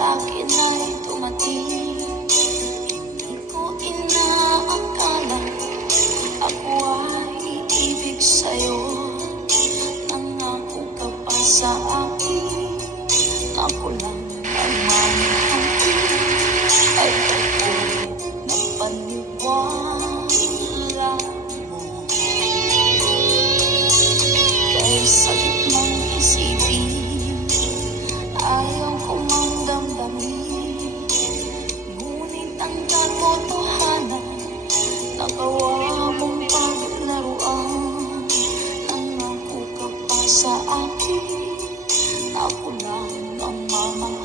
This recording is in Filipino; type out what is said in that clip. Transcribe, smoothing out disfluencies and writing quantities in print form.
sa'kin ay dumating. Hindi ko inaakala ako ay iibig sa'yo. Nangako ka pa sa akin, ako lang ang mamahalin. Ay ako'y napaniwala mo. Kay sakit mong isipin, ayaw ko mang damdamin. Ngunit ang katotohanan, nagawa mong paglaruan. Nangako ka pa sa akin, ako lang ang mamahalin.